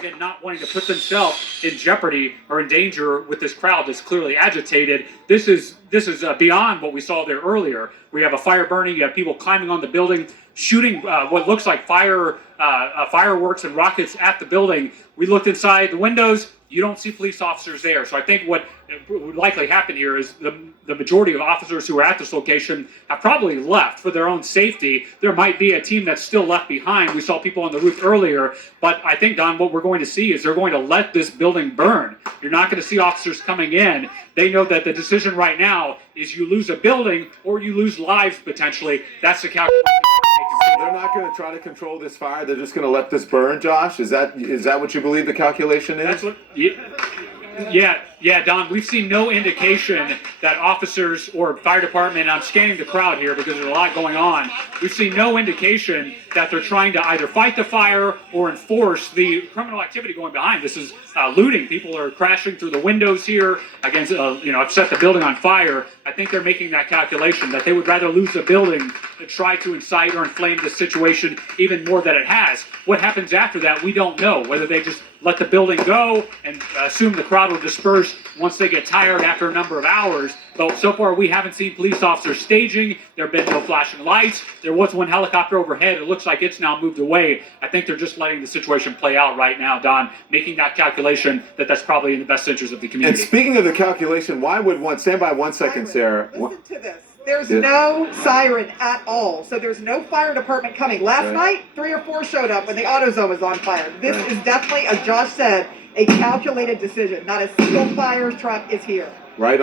again, not wanting to put themselves in jeopardy or in danger with this crowd that's clearly agitated. This is beyond what we saw there earlier. We have a fire burning. You have people climbing on the building, shooting what looks like fireworks and rockets at the building. We looked inside the windows. You don't see police officers there. So I think what would likely happen here is the majority of officers who are at this location have probably left for their own safety. There might be a team that's still left behind. We saw people on the roof earlier. But I think, Don, what we're going to see is they're going to let this building burn. You're not going to see officers coming in. They know that the decision right now is you lose a building or you lose lives potentially. That's the calculation. They're not going to try to control this fire. They're just going to let this burn, Josh? Is that what you believe the calculation is? That's what. Yeah, Don. We've seen no indication that officers or fire department. I'm scanning the crowd here because there's a lot going on. We've seen no indication that they're trying to either fight the fire or enforce the criminal activity going behind. This is looting. People are crashing through the windows here against, I've set the building on fire. I think they're making that calculation that they would rather lose the building than try to incite or inflame the situation even more than it has. What happens after that, we don't know. Whether they just let the building go and assume the crowd will disperse once they get tired after a number of hours. But so far, we haven't seen police officers staging. There have been no flashing lights. There was one helicopter overhead. It looks like it's now moved away. I think they're just letting the situation play out right now, Don, making that calculation that that's probably in the best interest of the community. And speaking of the calculation, why would stand by 1 second, Sarah. Listen to this. There's no siren at all. So there's no fire department coming. Last night, 3 or 4 showed up when the AutoZone was on fire. This is definitely, as Josh said, a calculated decision. Not a single fire truck is here. Right on.